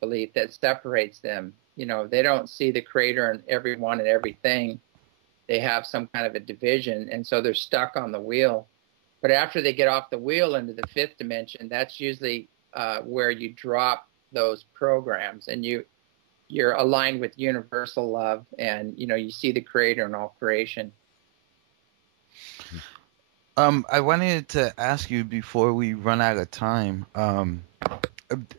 belief that separates them. You know, they don't see the creator in everyone and everything. They have some kind of a division, and so they're stuck on the wheel. But after they get off the wheel into the fifth dimension, that's usually where you drop those programs, and you're aligned with universal love, and you know, you see the creator in all creation. I wanted to ask you before we run out of time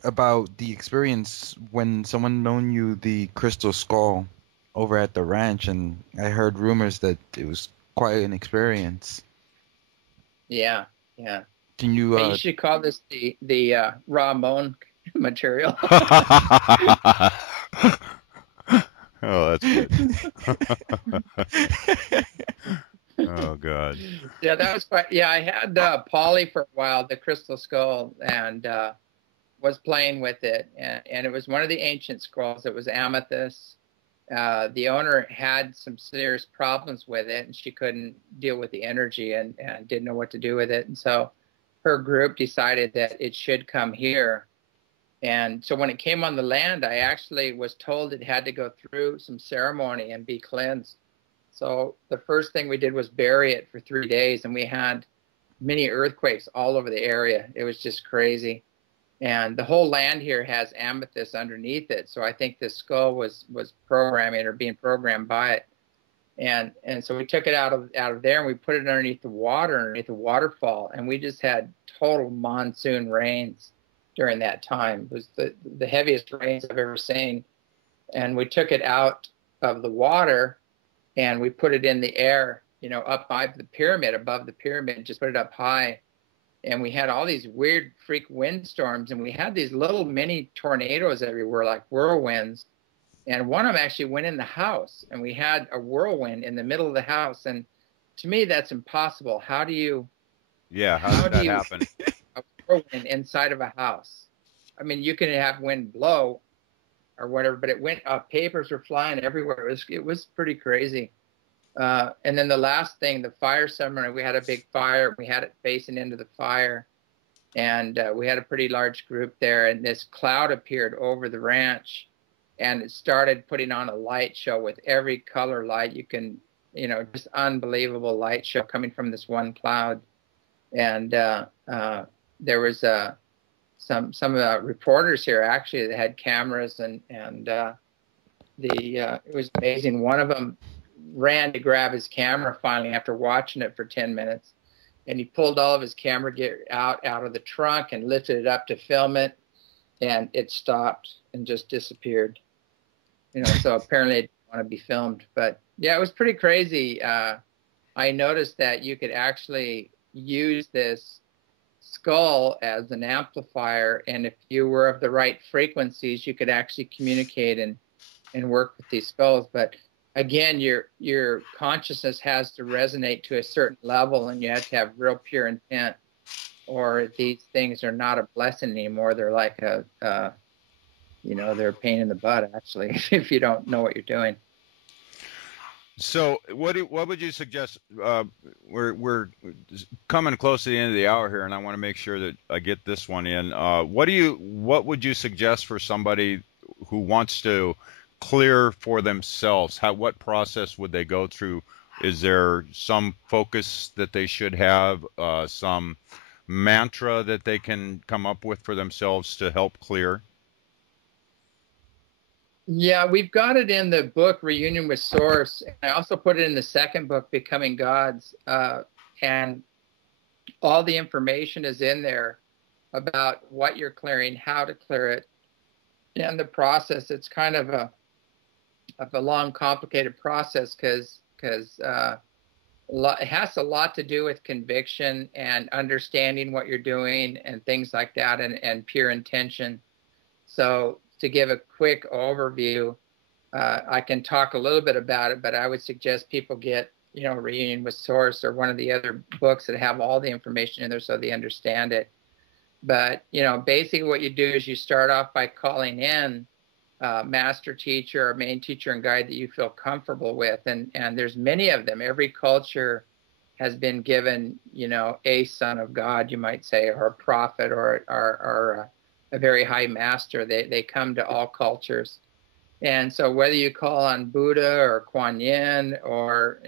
about the experience when someone loaned you the crystal skull over at the ranch, and I heard rumors that it was quite an experience. Yeah, yeah. Can you? You should call this the raw bone material. Oh, that's good. Oh God. Yeah, that was quite. Yeah, I had Polly for a while, the crystal skull, and was playing with it, and it was one of the ancient skulls. It was amethyst. The owner had some serious problems with it, and she couldn't deal with the energy and didn't know what to do with it. And so her group decided that it should come here. And so when it came on the land, I actually was told it had to go through some ceremony and be cleansed. So the first thing we did was bury it for 3 days, and we had many earthquakes all over the area. It was just crazy. And the whole land here has amethyst underneath it. So I think the skull was programming or being programmed by it. And so we took it out of there, and we put it underneath the waterfall. And we just had total monsoon rains during that time. It was the heaviest rains I've ever seen. And we took it out of the water, and we put it in the air, you know, up by the pyramid, above the pyramid, just put it up high. And we had all these weird freak windstorms, and we had these little mini tornadoes everywhere, like whirlwinds. And one of them actually went in the house, and we had a whirlwind in the middle of the house. And to me, that's impossible. How do you? Yeah, how did that happen? A whirlwind inside of a house. I mean, you can have wind blow or whatever, but it went up. Papers were flying everywhere. It was pretty crazy. And then the last thing, the fire ceremony, we had a big fire. We had it facing into the fire, and we had a pretty large group there. And this cloud appeared over the ranch, and it started putting on a light show with every color light you can, you know, just unbelievable light show coming from this one cloud. And there was some reporters here actually that had cameras, and it was amazing. One of them ran to grab his camera finally after watching it for 10 minutes, and he pulled all of his camera gear out of the trunk and lifted it up to film it, and it stopped and just disappeared. You know, so apparently it didn't want to be filmed. But yeah, it was pretty crazy. I noticed that you could actually use this skull as an amplifier, and if you were of the right frequencies, you could actually communicate and work with these skulls. But again, your consciousness has to resonate to a certain level, and you have to have real pure intent, or these things are not a blessing anymore. They're like they're a pain in the butt, actually, if you don't know what you're doing. So what would you suggest? We're coming close to the end of the hour here, and I want to make sure that I get this one in. What would you suggest for somebody who wants to clear for themselves? What process would they go through? Is there some focus that they should have, some mantra that they can come up with for themselves to help clear? Yeah, we've got it in the book Reunion with Source. I also put it in the second book, Becoming Gods, and all the information is in there about what you're clearing, how to clear it, and the process. It's kind of a long, complicated process because it has a lot to do with conviction and understanding what you're doing and things like that, and pure intention. So to give a quick overview, I can talk a little bit about it, but I would suggest people get, Reunion with Source or one of the other books that have all the information in there so they understand it. But, basically what you do is you start off by calling in master teacher or main teacher and guide that you feel comfortable with. And there's many of them. Every culture has been given, a son of God, you might say, or a prophet or a very high master. They come to all cultures. And so whether you call on Buddha or Kuan Yin or,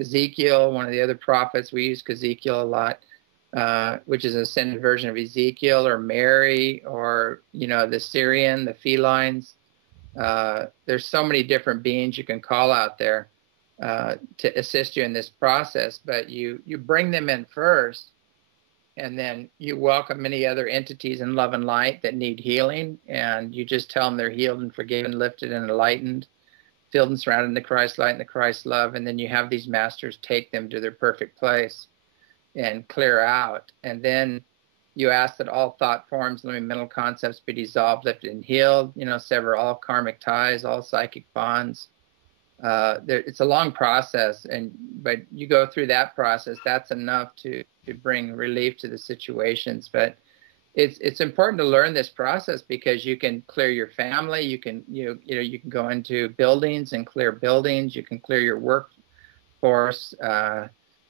Ezekiel, one of the other prophets, we use Ezekiel a lot, which is an ascended version of Ezekiel, or Mary, or, the Syrian, the felines. There's so many different beings you can call out there to assist you in this process, but you bring them in first, and then you welcome many other entities in love and light that need healing, and you just tell them they're healed and forgiven, lifted and enlightened, filled and surrounded in the Christ light and the Christ love, and then you have these masters take them to their perfect place and clear out. And then you ask that all thought forms, living mental concepts be dissolved, lifted, and healed, sever all karmic ties, all psychic bonds. It's a long process, but you go through that process. That's enough to bring relief to the situations. But it's important to learn this process, because you can clear your family. You can you can go into buildings and clear buildings. You can clear your workforce.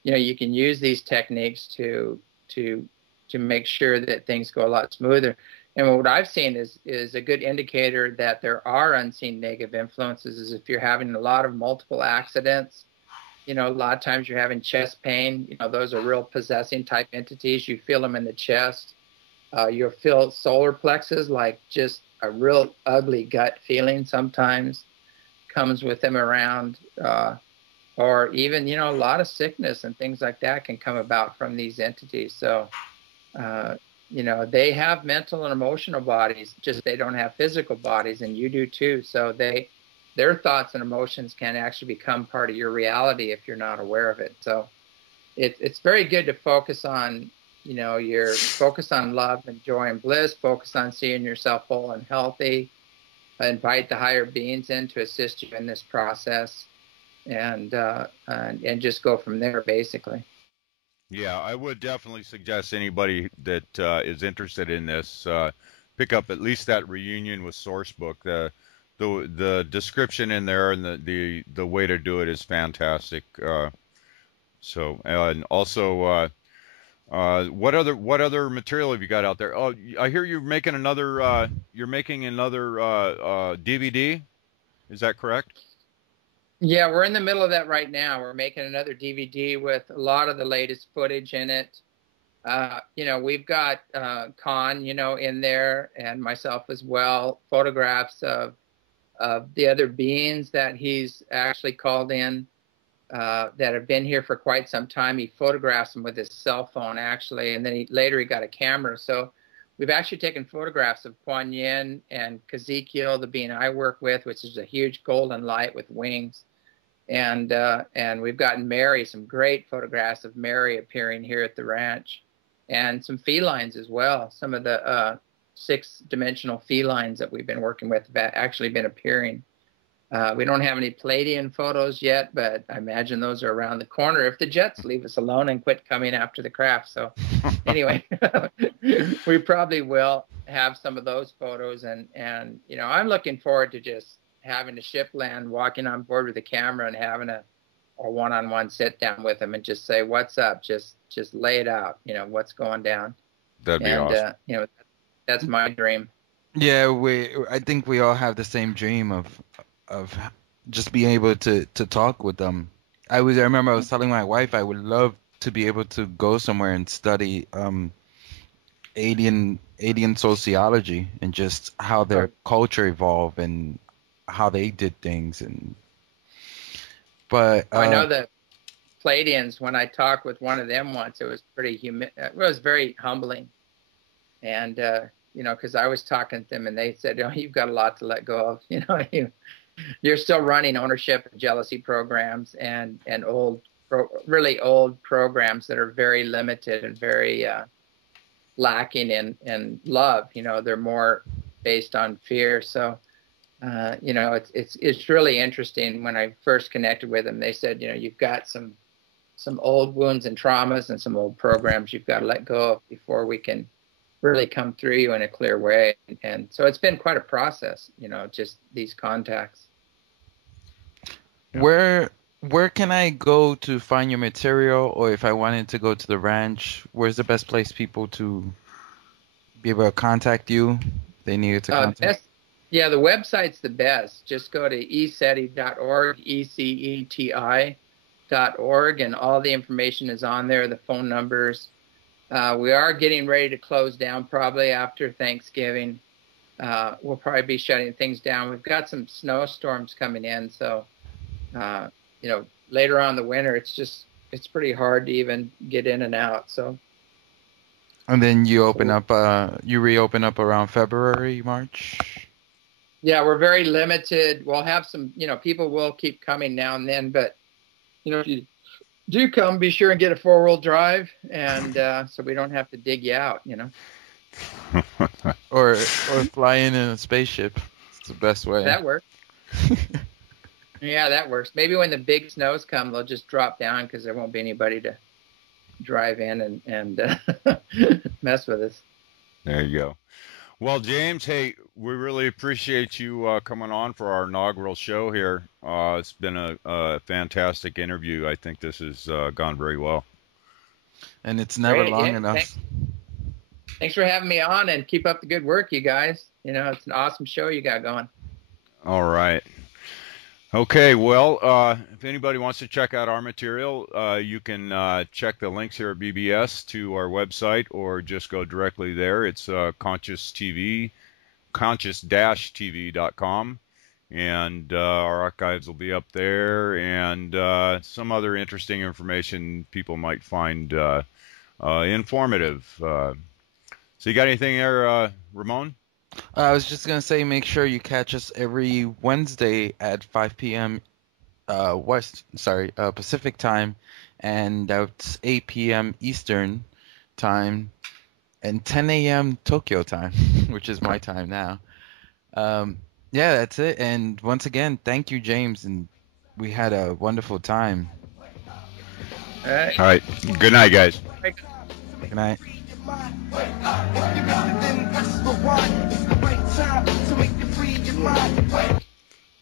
You can use these techniques to make sure that things go a lot smoother. And what I've seen is a good indicator that there are unseen negative influences is if you're having a lot of multiple accidents. A lot of times you're having chest pain. Those are real possessing type entities. You feel them in the chest. You'll feel solar plexus, like just a real ugly gut feeling sometimes comes with them around. Or even, a lot of sickness and things like that can come about from these entities. So, they have mental and emotional bodies, just they don't have physical bodies, and you do too. So their thoughts and emotions can actually become part of your reality if you're not aware of it. So it's very good to focus on, your focus on love and joy and bliss, focus on seeing yourself whole and healthy, invite the higher beings in to assist you in this process, and just go from there, basically. Yeah, I would definitely suggest anybody that is interested in this pick up at least that reunion with Sourcebook. The description in there and the way to do it is fantastic. And also, what other material have you got out there? Oh, I hear you're making another DVD. Is that correct? Yeah, we're in the middle of that right now. We're making another DVD with a lot of the latest footage in it. We've got Khan, in there, and myself as well, photographs of the other beings that he's actually called in that have been here for quite some time. He photographs them with his cell phone, actually, and then later he got a camera. So we've actually taken photographs of Kuan Yin and Ezekiel, the being I work with, which is a huge golden light with wings. And we've gotten Mary, some great photographs of Mary appearing here at the ranch, and some felines as well. Some of the 6-dimensional felines that we've been working with have actually been appearing. We don't have any Palladian photos yet, but I imagine those are around the corner if the Jets leave us alone and quit coming after the craft. So anyway, we probably will have some of those photos. And I'm looking forward to just having a ship land, walking on board with a camera and having a one-on-one sit down with them and just say, what's up? Just lay it out, what's going down. That'd be awesome. That's my dream. Yeah, I think we all have the same dream of just being able to talk with them. I remember I was telling my wife I would love to be able to go somewhere and study alien sociology and just how their culture evolved and how they did things. But I know the Palladians, when I talked with one of them once, it was it was very humbling. And because I was talking to them and they said, you've got a lot to let go of. You're still running ownership and jealousy programs and really old programs that are very limited and very lacking in love. They're more based on fear. So it's really interesting. When I first connected with them, they said, you've got some old wounds and traumas and some old programs you've got to let go of before we can really come through you in a clear way. And so it's been quite a process, just these contacts. Where can I go to find your material, or if I wanted to go to the ranch, where's the best place people to be able to contact you? They needed to contact. Yeah, the website's the best. Just go to ECETI.org, ECETI.org, and all the information is on there, the phone numbers. We are getting ready to close down probably after Thanksgiving. We'll probably be shutting things down. We've got some snowstorms coming in, so later on in the winter, it's pretty hard to even get in and out. So. And then you reopen up around February, March. Yeah, we're very limited. We'll have some, people will keep coming now and then, but if you do come, be sure and get a 4-wheel drive, and so we don't have to dig you out, or fly in a spaceship. It's the best way. That works. Yeah, that works. Maybe when the big snows come, they'll just drop down because there won't be anybody to drive in and mess with us. There you go. Well, James, hey, we really appreciate you coming on for our inaugural show here. It's been a fantastic interview. I think this has gone very well. And it's never long enough. Thanks for having me on, and keep up the good work, you guys. It's an awesome show you got going. All right. Okay, well, if anybody wants to check out our material, you can check the links here at BBS to our website, or just go directly there. It's ConsciousTV, conscious-tv.com, and our archives will be up there, and some other interesting information people might find informative. So you got anything there, Ramon? I was just gonna say, make sure you catch us every Wednesday at 5 p.m. Pacific time, and that's 8 p.m. Eastern time, and 10 a.m. Tokyo time, which is my time now. Yeah, that's it. And once again, thank you, James, and we had a wonderful time. All right. Good night, guys. Good night.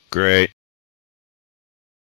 Great.